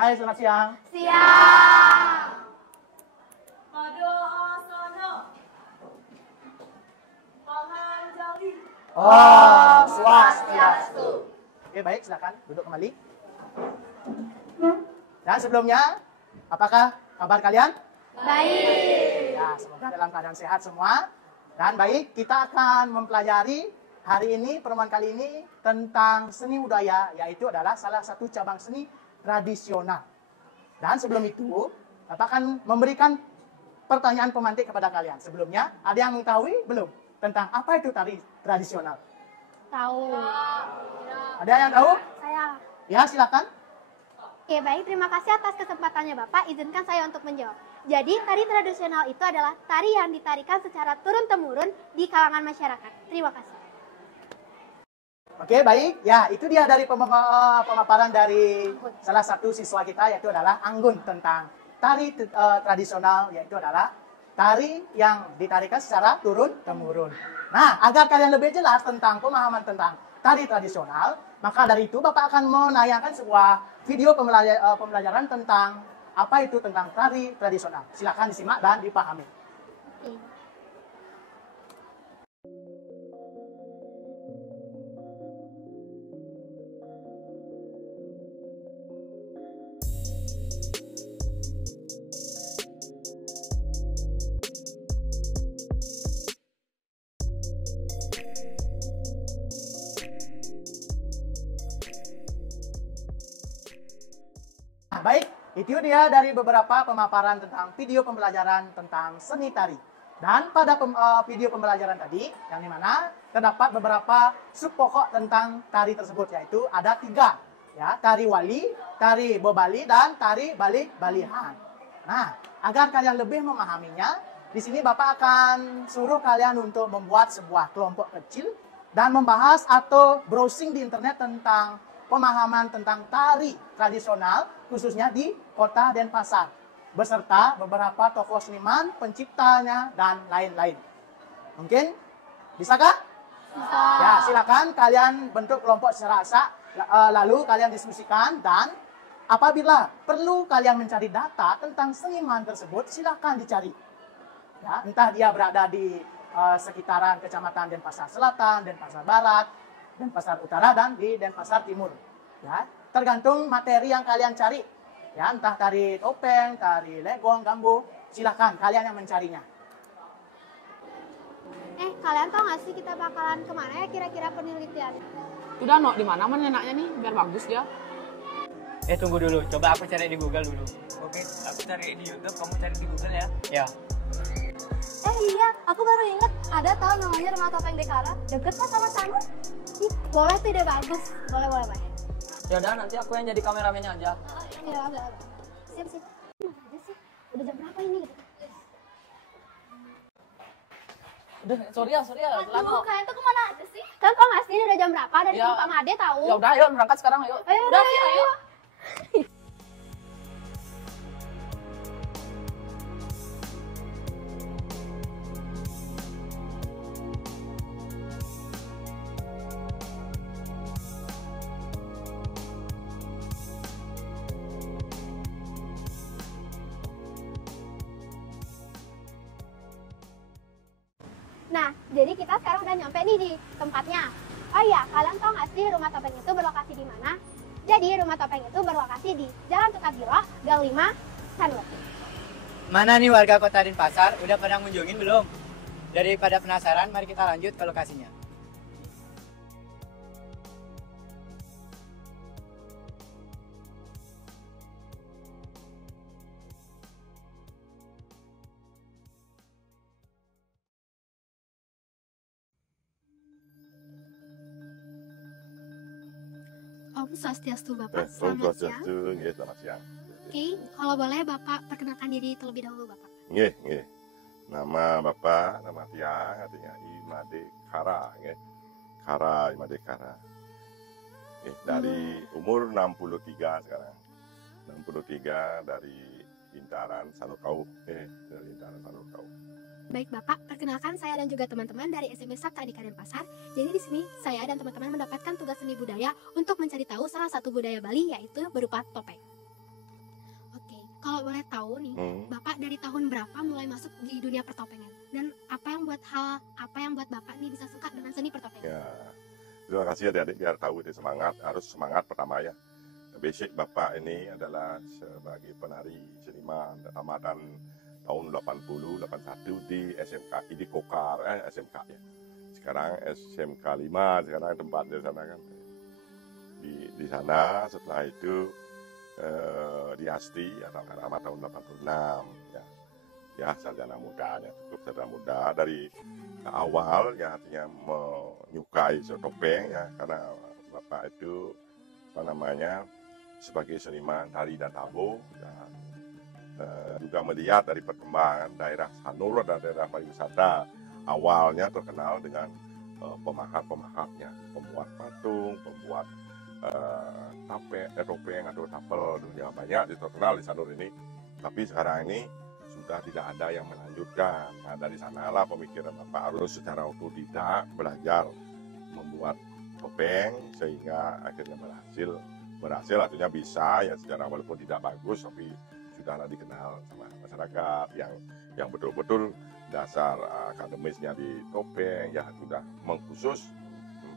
Hai, selamat siang. Siang. Om Swastiastu. Oke, baik, silakan duduk kembali. Dan sebelumnya, apakah kabar kalian? Baik. Ya, semoga dalam keadaan sehat semua. Dan baik, kita akan mempelajari hari ini, pertemuan kali ini tentang seni budaya, yaitu adalah salah satu cabang seni tradisional. Dan sebelum itu, Bapak akan memberikan pertanyaan pemantik kepada kalian. Sebelumnya, ada yang mengetahui belum tentang apa itu tari tradisional? Tahu. Ada yang tahu? Saya. Ya, silakan. Oke, baik. Terima kasih atas kesempatannya Bapak. Izinkan saya untuk menjawab. Jadi, tari tradisional itu adalah tari yang ditarikan secara turun-temurun di kalangan masyarakat. Terima kasih. Oke, baik. Ya, itu dia dari pemaparan dari salah satu siswa kita, yaitu adalah Anggun, tentang tari tradisional, yaitu adalah tari yang ditarikan secara turun-temurun. Nah, agar kalian lebih jelas tentang pemahaman tentang tari tradisional, maka dari itu Bapak akan menayangkan sebuah video pembelajaran tentang apa itu tentang tari tradisional. Silakan disimak dan dipahami. Oke. Nah, baik, itu dia dari beberapa pemaparan tentang video pembelajaran tentang seni tari. Dan pada video pembelajaran tadi, yang dimana terdapat beberapa sub pokok tentang tari tersebut, yaitu ada 3, ya, tari wali, tari bobali, dan tari balik-balihan. Nah, agar kalian lebih memahaminya, di sini Bapak akan suruh kalian untuk membuat sebuah kelompok kecil dan membahas atau browsing di internet tentang pemahaman tentang tari tradisional, khususnya di kota Denpasar, beserta beberapa tokoh seniman, penciptanya, dan lain-lain. Mungkin? Bisakah? Bisa. Ya, silakan kalian bentuk kelompok secara asak, lalu kalian diskusikan, dan apabila perlu kalian mencari data tentang seniman tersebut, silakan dicari. Ya, entah dia berada di sekitaran Kecamatan Denpasar Selatan, Denpasar Barat, Denpasar Utara, dan di Denpasar Timur. Ya, tergantung materi yang kalian cari. Ya, entah tari topeng, tari legong, gambu, silakan kalian yang mencarinya. Kalian tau gak sih kita bakalan kemana ya kira-kira penelitian? Udah no, di mana enaknya nih biar bagus dia. Tunggu dulu, coba aku cari di Google dulu. Oke, aku cari di YouTube, kamu cari di Google ya. Ya. Iya, aku baru inget ada tahu namanya Rumah Topeng Dekara. Deket kok sama Sanur. Boleh tuh, ide bagus. Boleh. Ya udah, nanti aku yang jadi kameramennya aja. Iya, agak. Siap. Mana aja sih? Udah jam berapa ini? Udah, sorry ya, lama. Kalian tuh kemana aja sih? Kan kok nggak sih ini udah jam berapa? Dari Ya. Pak Made tahu. Ya udah, ayo berangkat sekarang, ayo. Ayo, Udah, ayo. Nah, jadi kita sekarang udah nyampe nih di tempatnya. Oh iya, kalian tau gak sih Rumah Topeng itu berlokasi di mana? Jadi Rumah Topeng itu berlokasi di Jalan Tukabiro, Gang 5, Sanur. Mana nih warga kota Denpasar? Udah pada ngunjungin belum? Daripada penasaran, mari kita lanjut ke lokasinya. Om Swastiastu Bapak, Om selamat siang. Swastiastu, nggih, selamat siang. Oke, kalau boleh Bapak perkenalkan diri terlebih dahulu Bapak. Nggih. Nama Bapak, nama Tiang, artinya Imade Kara, nggih. Kara, Imade Kara. Nggih, dari umur 63 sekarang. 63 dari Bintaran Salokau, dari Bintaran Salokau. Baik Bapak, perkenalkan saya dan juga teman-teman dari SMP Sabta Dika Denpasar. Jadi di sini saya dan teman-teman mendapatkan tugas seni budaya untuk mencari tahu salah satu budaya Bali, yaitu berupa topeng. Kalau boleh tahu nih, Bapak dari tahun berapa mulai masuk di dunia pertopengan? Dan apa yang buat Bapak nih bisa suka dengan seni pertopengan? Ya, terima kasih adik-adik, biar tahu itu semangat, harus semangat pertama ya. Basic Bapak ini adalah sebagai penari seniman tamatan tahun 80, 81 di SMK, di Kokar, SMK ya. Sekarang SMK 5, sekarang tempat di sana kan. Di sana setelah itu di Asti atau Karama tahun 86 ya sarjana muda ya, cukup sarjana muda dari awal ya, artinya menyukai topeng ya, karena Bapak itu apa namanya sebagai seniman tari dan tabuh dan juga melihat dari perkembangan daerah Sanur dan daerah pariwisata awalnya terkenal dengan pemahat-pemahatnya, pembuat patung, pembuat topeng atau tapel, dunia banyak terkenal di Sanur ini. Tapi sekarang ini sudah tidak ada yang melanjutkan. Nah, dari sanalah pemikiran Bapak harus secara otodidak belajar membuat topeng sehingga akhirnya berhasil artinya bisa ya, secara walaupun tidak bagus tapi sudahlah dikenal sama masyarakat yang betul-betul dasar akademisnya di topeng ya sudah mengkhusus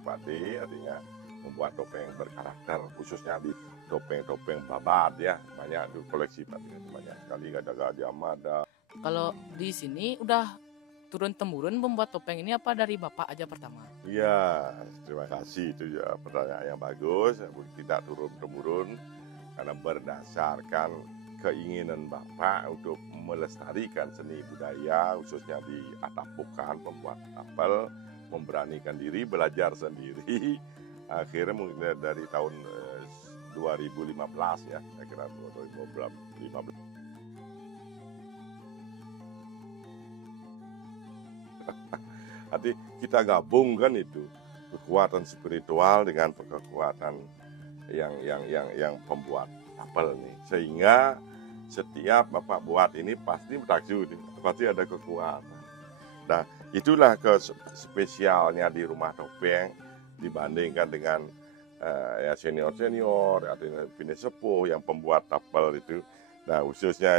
Pade, artinya membuat topeng berkarakter, khususnya di topeng-topeng babat ya, banyak di koleksi banyak sekali Gajah Mada. Kalau di sini udah turun temurun membuat topeng ini apa dari Bapak aja pertama? Iya, terima kasih, itu ya pertanyaan yang bagus. Tidak turun temurun karena berdasarkan keinginan Bapak untuk melestarikan seni budaya khususnya di Atapukan, pembuat tapel, memberanikan diri belajar sendiri. Akhirnya mungkin dari tahun 2015 ya, saya kira 2015. Nanti kita gabungkan itu kekuatan spiritual dengan kekuatan yang pembuat tapel nih, sehingga setiap Bapak buat ini pasti takjub, pasti ada kekuatan. Nah, itulah spesialnya di rumah topeng dibandingkan dengan ya senior atau bini sepuh yang pembuat tapel itu. Nah, khususnya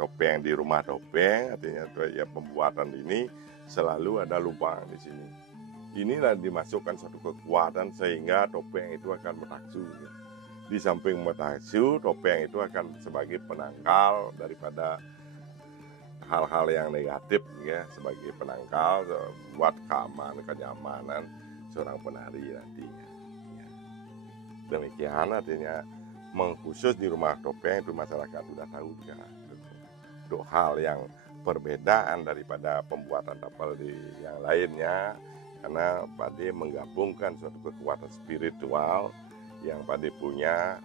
topeng di rumah topeng, artinya ya pembuatan ini selalu ada lubang di sini. Inilah dimasukkan suatu kekuatan sehingga topeng itu akan bertaksu. Di samping bertaksu, topeng itu akan sebagai penangkal daripada hal-hal yang negatif ya, sebagai penangkal buat keamanan, kenyamanan seorang penari nantinya. Ya. Demikian artinya mengkhusus di rumah topeng itu masyarakat sudah tahu juga untuk hal yang perbedaan daripada pembuatan tapel di yang lainnya, karena Pade menggabungkan suatu kekuatan spiritual yang Pade punya,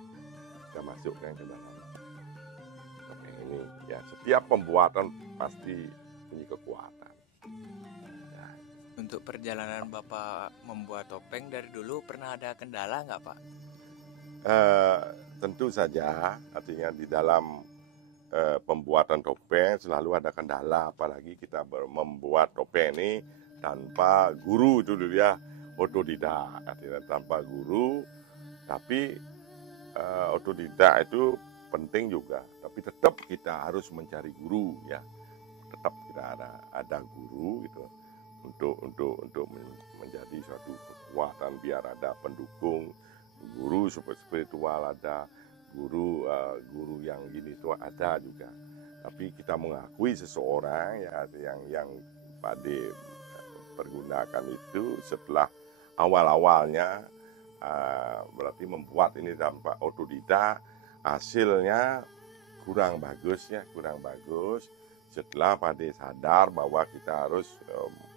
kita masukkan ke dalam topeng ini. Ya, setiap pembuatan pasti punya kekuatan. Untuk perjalanan Bapak membuat topeng dari dulu pernah ada kendala nggak Pak? Tentu saja, artinya di dalam pembuatan topeng selalu ada kendala, apalagi kita membuat topeng ini tanpa guru itu dulu ya, otodidak, artinya tanpa guru. Tapi otodidak itu penting juga, tapi tetap kita harus mencari guru ya, tetap kita ada guru gitu untuk menjadi suatu kekuatan, biar ada pendukung guru spiritual, ada guru yang gini itu ada juga. Tapi kita mengakui seseorang ya yang Pade pergunakan itu setelah awalnya berarti membuat ini tanpa otodidak, hasilnya kurang bagus. Setelah Pade sadar bahwa kita harus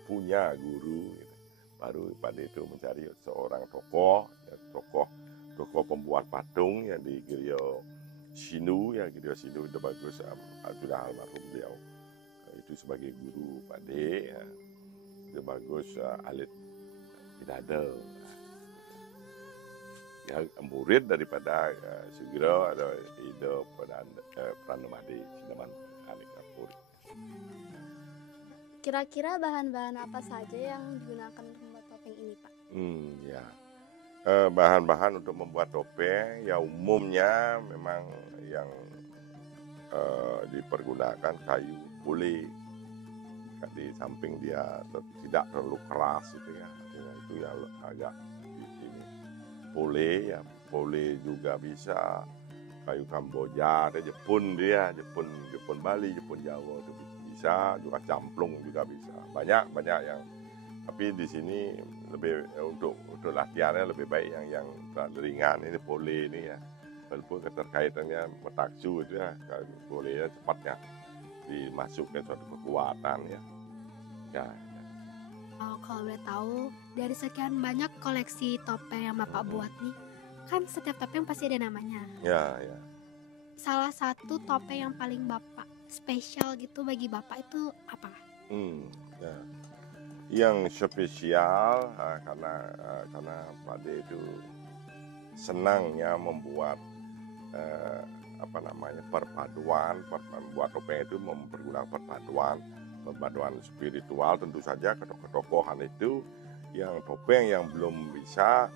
punya guru gitu. Baru Pade itu mencari seorang tokoh pembuat patung yang di Girio Sinu itu bagus, sudah almarhum beliau itu sebagai guru Pade ya. Itu bagus, Alit Idadel ya, murid daripada Sugiro atau Ido Pranamade Sidaman Anik Kapuri. Kira-kira bahan-bahan apa saja yang digunakan untuk membuat topeng ini, Pak? Ya. Bahan-bahan untuk membuat topeng ya umumnya memang yang dipergunakan kayu pule di samping dia tidak terlalu keras itu ya. Itu yang agak di sini. Pole juga bisa, kayu Kamboja, ada Jepun Jepun Bali, Jepun Jawa itu bisa, juga camplung juga bisa. Banyak yang, tapi di sini lebih untuk latihannya lebih baik yang ringan ini pole ini ya. Walaupun keterkaitannya petaksu itu ya, boleh cepatnya dimasukkan suatu kekuatan ya. Kalau boleh tahu, dari sekian banyak koleksi topeng yang Bapak buat nih, kan setiap topeng pasti ada namanya. Ya. Salah satu topeng yang paling Bapak spesial gitu bagi Bapak itu apa? Ya. Yang spesial karena Pak De itu senangnya membuat perpaduan, membuat topeng itu mempergunakan perpaduan spiritual. Tentu saja ketokohan itu yang topeng yang belum bisa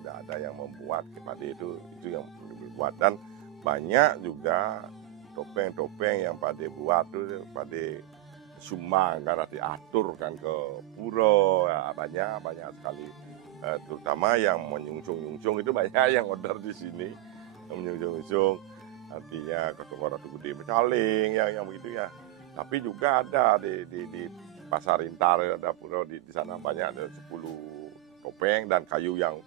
tidak ada yang membuat kepada itu yang dibuat. Dan banyak juga topeng-topeng yang pada buat itu pada sumbang karena diaturkan ke pura ya, banyak sekali, terutama yang menyungsung itu banyak yang order di sini yang menyungsung artinya ketemu Ratu Gede Pecaling yang begitu ya. Tapi juga ada di Pasar Intar, ada pura di sana banyak, ada 10 topeng dan kayu yang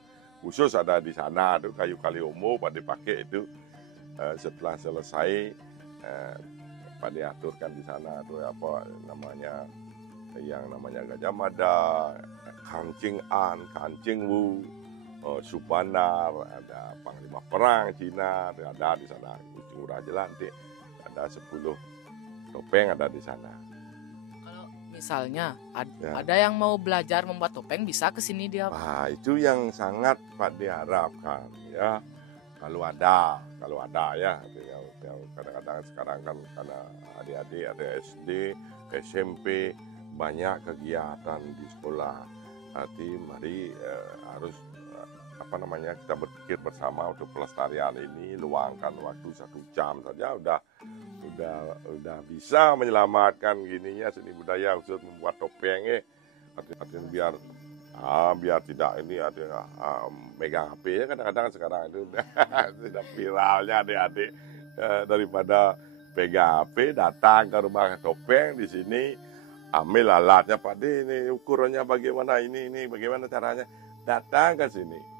khusus ada di sana, ada kayu kaliomo pada dipakai itu. Setelah selesai pada aturkan di sana tuh apa namanya, yang namanya Gajah Mada, Kancing An, Kancing Wu, Supanar, ada Panglima Perang Cina, ada di sana. Kucing Raja Lantik, ada 10 topeng ada di sana. Kalau misalnya ada yang mau belajar membuat topeng, bisa ke sini dia. Nah, itu yang sangat Pak diharapkan ya. Kalau ada ya. Kadang-kadang sekarang kan karena adik-adik ada SD, SMP, banyak kegiatan di sekolah. Nanti mari harus kita berpikir bersama untuk pelestarian ini, luangkan waktu 1 jam saja udah bisa menyelamatkan gininya seni budaya khusus membuat topeng artinya biar tidak ini ada megang HP ya. Kadang-kadang sekarang itu tidak viralnya adik-adik, daripada pegang HP datang ke rumah topeng di sini, ambil alatnya, Pak De ini ukurannya bagaimana, ini bagaimana caranya, datang ke sini.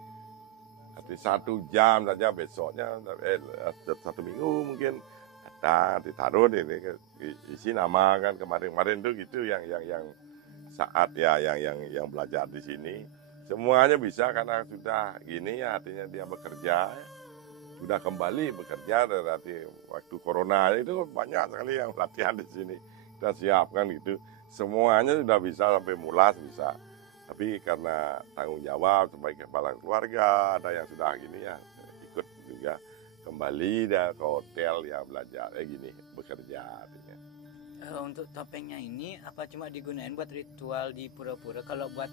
Nanti 1 jam saja, besoknya 1 minggu mungkin datang, ditaruh ini isi nama kan kemarin tuh gitu yang saat ya yang belajar di sini semuanya bisa karena sudah gini ya, artinya dia bekerja sudah kembali bekerja. Nanti waktu corona itu banyak sekali yang latihan di sini, kita siapkan gitu, semuanya sudah bisa sampai mulas bisa. Tapi karena tanggung jawab sebagai kepala keluarga, ada yang sudah gini ya ikut juga kembali ke hotel ya belajar gini bekerja artinya. Untuk topengnya ini apa cuma digunain buat ritual di pura-pura? Kalau buat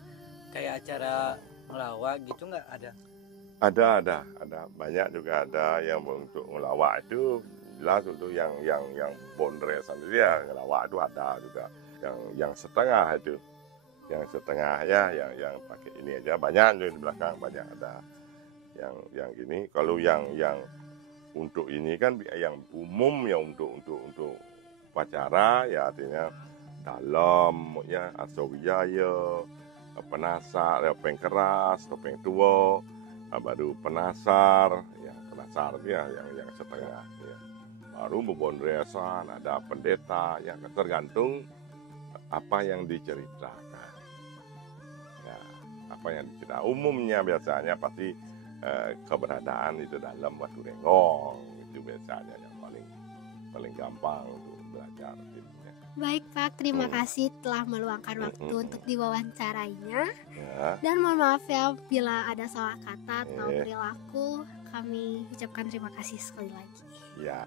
kayak acara ngelawak gitu nggak ada? Ada banyak juga ada yang untuk ngelawak itu jelas untuk yang bondre sendiri ya, ngelawak itu ada juga yang setengah itu. Yang setengah ya yang pakai ini aja banyak di belakang, banyak ada yang gini. Kalau yang untuk ini kan yang umum ya untuk upacara ya, artinya dalam ya Asawijaya, penasar, topeng keras, topeng tua, baru penasar ya yang setengah ya. Baru bebondresan, ada pendeta, yang tergantung apa yang diceritakan. Apa yang tidak umumnya biasanya pasti keberadaan itu dalam Watu Renggong, itu biasanya yang paling gampang untuk belajar. Baik Pak, terima kasih telah meluangkan waktu untuk diwawancarainya. Ya. Dan mohon maaf ya bila ada salah kata atau perilaku, kami ucapkan terima kasih sekali lagi. Ya.